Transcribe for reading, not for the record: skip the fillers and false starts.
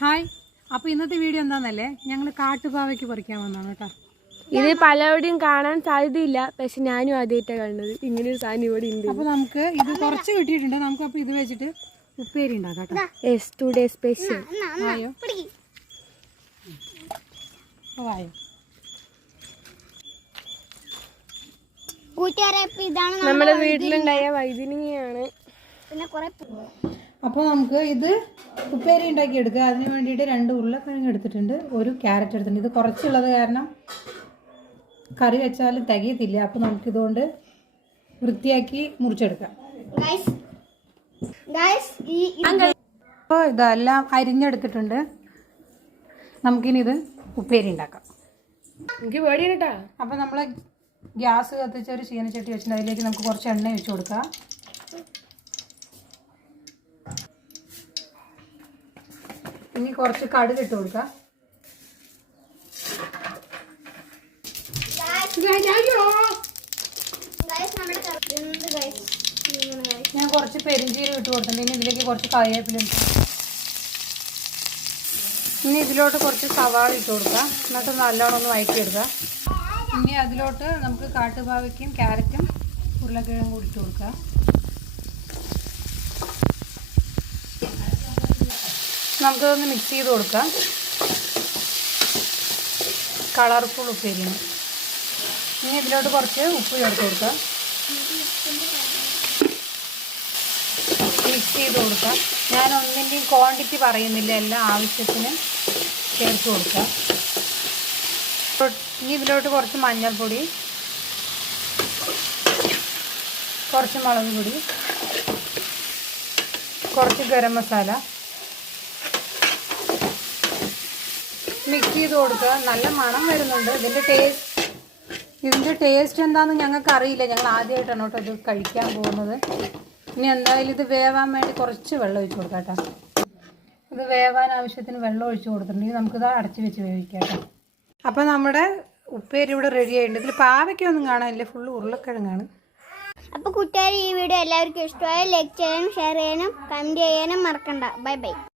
Hi, അപ്പോൾ ഇന്നത്തെ video എന്താണെന്നല്ലേ, ഞങ്ങൾ കാട്ടുപാവയ്ക്ക് പറിക്കാൻ വന്നതാണ് കേട്ടോ. ഇത് പലവിടെയും കാണാൻ സാധ്യതയില്ല, പക്ഷെ ഞാനും ആദ്യമായിട്ടാണ് കാണുന്നത്. ഇങ്ങനെ ഒരു സാധനം ഇവിടെ ഉണ്ട്. അപ്പോൾ നമുക്ക് ഇത് കുറച്ച് കിട്ടിയിട്ടുണ്ട്. നമുക്കപ്പോൾ ഇത് വെച്ചിട്ട് ഉപ്പേരി ഉണ്ടാക്കാം കേട്ടോ. Yes, today special. വായോ വായോ. നമ്മുടെ വീട്ടിലുണ്ടായ വൈദ്യുതിയാണ്. അപ്പോൾ നമുക്ക് ഇത് ഉപ്പേരി ഉണ്ടാക്കി എടുക്കുക. അതിന് വേണ്ടിയിട്ട് 2 ഉരുളക്കിഴങ്ങ് എടുത്തിട്ടുണ്ട്, 1 ക്യാരറ്റ് എടുത്തിട്ടുണ്ട്. ഇത് കുറച്ചുള്ളത് കാരണം കറി വെച്ചാലും തികയത്തില്ല. അപ്പോൾ നമുക്കിതുകൊണ്ട് വൃത്തിയാക്കി മുറിച്ചെടുക്കാം. അപ്പോൾ ഇതെല്ലാം അരിഞ്ഞെടുത്തിട്ടുണ്ട്. നമുക്കിനി ഇത് ഉപ്പേരി ഉണ്ടാക്കാം. എനിക്ക് പേടിയാണ് കേട്ടോ. അപ്പോൾ നമ്മൾ ഗ്യാസ് കത്തിച്ച ഒരു ചീനച്ചട്ടി വെച്ചിട്ട് അതിലേക്ക് നമുക്ക് കുറച്ച് എണ്ണ ഒഴിച്ച് കൊടുക്കാം. ഇനി കുറച്ച് കടുക് ഇട്ട് കൊടുക്കാം. ഞാൻ കുറച്ച് പെരിഞ്ചീരം ഇട്ട് കൊടുത്തിട്ടുണ്ട്. ഇനി ഇതിലേക്ക് കുറച്ച് കറിവേപ്പില. ഇനി ഇതിലോട്ട് കുറച്ച് സവാള ഇട്ട് കൊടുക്കാം. എന്നിട്ട് നല്ലോണം ഒന്ന് വഴറ്റിയെടുക്കുക. ഇനി അതിലോട്ട് നമുക്ക് കാട്ടുപാവയ്ക്കും ക്യാരറ്റും ഉരുളക്കിഴങ്ങും കൂടി ഇട്ട് കൊടുക്കുക. നമുക്കതൊന്ന് മിക്സ് ചെയ്ത് കൊടുക്കാം. കളർഫുൾ ഉപ്പേരിയാണ്. ഇനി ഇതിലോട്ട് കുറച്ച് ഉപ്പ് ചേർത്ത് കൊടുക്കാം. മിക്സ് ചെയ്ത് കൊടുക്കാം. ഞാൻ ഒന്നിൻ്റെയും ക്വാണ്ടിറ്റി പറയുന്നില്ല, എല്ലാം ആവശ്യത്തിന് ചേർത്ത് കൊടുക്കാം. ഇനി ഇതിലോട്ട് കുറച്ച് മഞ്ഞൾപ്പൊടി, കുറച്ച് മുളക് പൊടി, കുറച്ച് ഗരം മസാല മിക്സ് ചെയ്ത് കൊടുക്കുക. നല്ല മണം വരുന്നുണ്ട്. ഇതിൻ്റെ ടേസ്റ്റ് എന്താണെന്ന് ഞങ്ങൾക്ക് അറിയില്ല. ഞങ്ങൾ ആദ്യമായിട്ടാണ് കേട്ടോ ഇത് കഴിക്കാൻ പോകുന്നത്. ഇനി എന്തായാലും ഇത് വേവാൻ വേണ്ടി കുറച്ച് വെള്ളം ഒഴിച്ച് കൊടുക്കാം കേട്ടോ. ഇത് വേവാൻ ആവശ്യത്തിന് വെള്ളം ഒഴിച്ച് കൊടുത്തിട്ടുണ്ടെങ്കിൽ നമുക്കിത് അടച്ച് വെച്ച് വേവിക്കാം കേട്ടോ. അപ്പോൾ നമ്മുടെ ഉപ്പേരി ഇവിടെ റെഡി ആയിട്ടുണ്ട്. ഇതിൽ പാവയ്ക്കൊന്നും കാണാനില്ല, ഫുള്ള് ഉരുളക്കിഴങ്ങാണ്. അപ്പോൾ കൂട്ടുകാർ, ഈ വീഡിയോ എല്ലാവർക്കും ഇഷ്ടമായ ലൈക്ക് ചെയ്യാനും ഷെയർ ചെയ്യാനും കമൻറ്റ് ചെയ്യാനും മറക്കണ്ട. Bye bye.